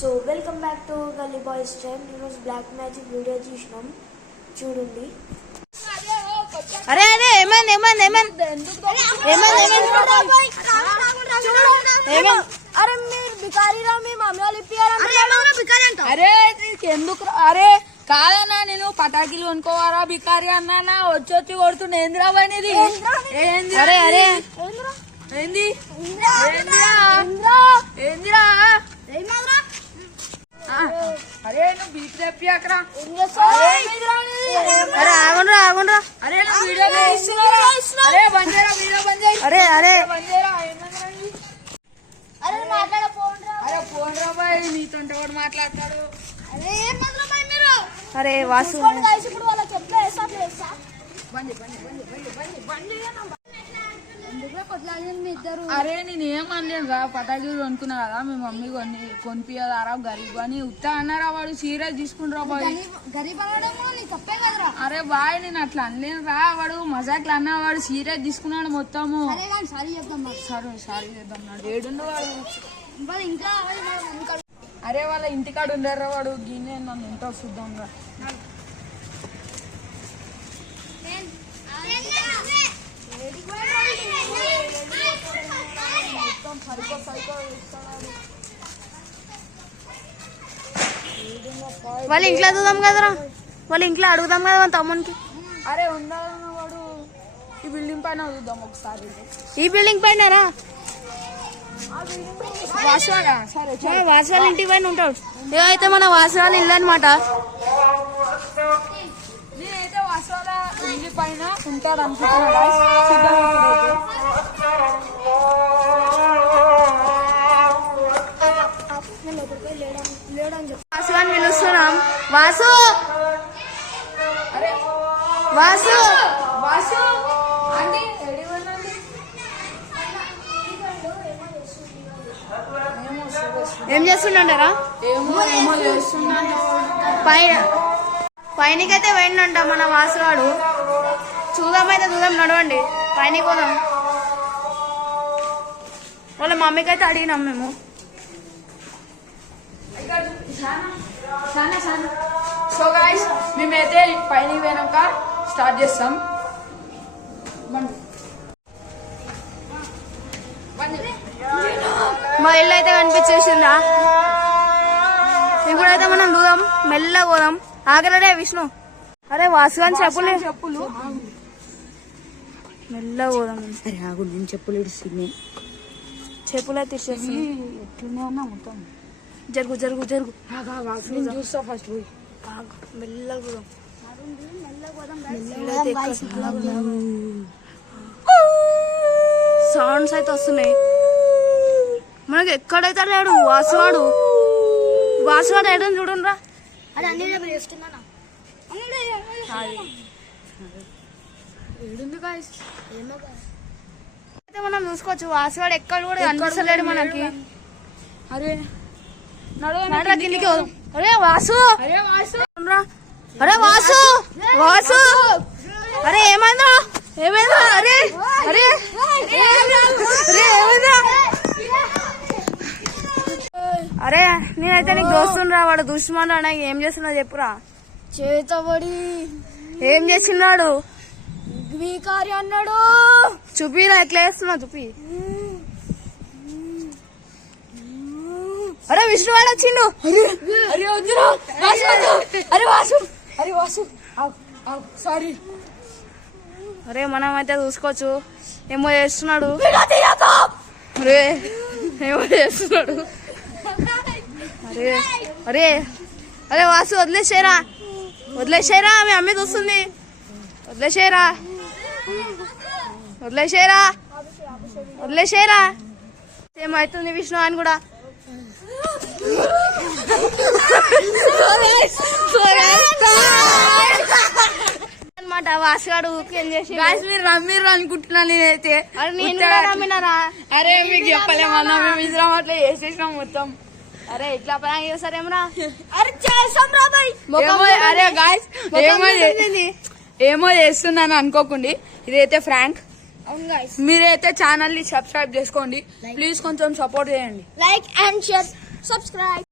So welcome back to గల్లీ boys time. ఈరోజు black magic video తీసినాం, చూడండి. అరే అరే ఏమైంది ఏమైంది ఏమైంది అరే మీరు బికారీరా, మీ మమ్మీ వాళ్ళు ఇప్పియారా? అరే ఎందుకు? అరే కాదన్నా, నేను పటాకీలు కొనుక్కోవారా బికారి అన్నా వచ్చి కొడుతుండే. ఏందిరా అనేది? అరే అరే ఏంది ఏందిరా? అరే నువ్వు బీట్ తెప్పియాకరా. అరే ఆగుండ్రా ఆగుండ్రా. అరే నువ్వు వీడియో అరే బంజేరా, వీడియో బంజే. అరే అరే బంజేరా. అరే పోండ్రా బాయ్, నీతో కూడా మాట్లాడతాడు. అరే వాసు అరే నేనేం అనలేను రా, పటాకీలు కొనుక్కున్నా కదా, మీ మమ్మీ కొనిపియదారా గరీబ్ అని ఉత్తా అన్నారా. వాడు సీరియస్ తీసుకుంటారా బాయ్. అరే బాయ్ నేను అట్లా అనలేను రా, వాడు మజాక్లు అన్నా, వాడు సీరియస్ తీసుకున్నాడు మొత్తము. సరే సారీ చేద్దాం. ఏడుండో వాడు ఇంకా. అరే వాళ్ళ ఇంటికాడ ఉండరా వాడు. గిన్నె నన్ను ఇంట్లో చూద్దాం రా. వాళ్ళ ఇంట్లో చూద్దాం కదరా, వాళ్ళ ఇంట్లో అడుగుదాం కదా మన తమ్మునికి. అరే ఉండాలన్న వాడు ఈ బిల్డింగ్ పైన చూద్దాం ఒకసారి. ఈ బిల్డింగ్ పైన రా, వాసు వాళ్ళ ఇంటి పైన ఉంటాడు. ఏదైతే మన వాసు వాళ్ళ ఇల్లు అనమాట. నేనైతే వాసు వాళ్ళ ఇంటి పైన ఉంటాడు అనుకుంటున్నా. వాసు అని పిలుస్తున్నాం. వాసు వాసు వాసు ఏం చేస్తుండరా? పైనకైతే పోయిండంట మన వాసువాడు. చూద్దామైతే చూద్దాం, నడవండి పైనకి పోదాం. వాళ్ళ మమ్మీకి అయితే అడిగినాం మేము. సో గైస్ మేమైతే పైన పోయినాక స్టార్ట్ చేస్తాం. మా ఇల్లు అయితే కనిపించేసిందా? ఇప్పుడైతే మనం చూద్దాం, మెల్లగా పోదాం. ఆగలడే విష్ణు. అరే వాసుగాని చెప్పులు మెల్లగా పోదాం. అరే ఆగు, నేను చెప్పులు ఇస్తుంది. చెప్పులు అయితే ఇచ్చేసి ఎట్లున్నా ఉన్నా మొత్తం. జరుగు జరుగు జరుగు. చూస్తా ఫస్ట్ పోయి. మెల్లగా పోదాం. సౌండ్స్ అయితే వస్తున్నాయి. మనకి ఎక్కడైతే లేడు వాసువాడు. వాసువాడు ఏడని చూడండిరా. అయితే మనం చూసుకోవచ్చు, వాసువాడు ఎక్కడ కూడా కనిపిస్తలేడు మనకి. అరే కిందికి పోదాం. అరే వాసు, అరే వాసు, అరే వాసు వాసు. అరే ఏమైందా ఏమైందా? అరే అరే అరే ఏమైందా? అరే నేనైతే నీకు దోస్తుండ్రా, వాడు దుష్మన్ రా. ఏం చేస్తున్నా చెప్పురా. చేతబడి ఏం చేస్తున్నాడు? వికారి అన్నాడు. చూపిరా ఎట్లా వేస్తున్నా, చూపి. అరే విష్ణు వాడు వచ్చిండు. అరే వద్దురా వాసు. అరే వాసు, అరే వాసు సారీ. అరే మనం అయితే చూసుకోవచ్చు, ఏమో చేస్తున్నాడు. అరే ఏమో చేస్తున్నాడు. అరే అరే అరే వాసు వదిలేసేరా, వదిలేసేరా. మీ అమ్మ చూస్తుంది. వదిలేసేరా, వదిలేసేరా, వదిలేసేరా. ఏమవుతుంది విష్ణు అని కూడా. అనమాట వాసుగాడు ఏం చేసి మీరు నమ్మిర్రు అనుకుంటున్నా నేనైతే. నమ్మినారా? అరే మీకు చెప్పలేమన్నా, మేము ఇద్దరం అట్లా చేసేసినాం మొత్తం. అరే ఇట్లా పని చేస్తారేమరా? అరే చేస్తాం రా బాయ్. అరే గాయ్స్ ఏమో చేస్తున్నాను అనుకోకండి, ఇదైతే ఫ్రాంక్. మీరైతే ఛానల్ ని సబ్స్క్రైబ్ చేసుకోండి ప్లీజ్, కొంచెం సపోర్ట్ చేయండి. Like and share, subscribe.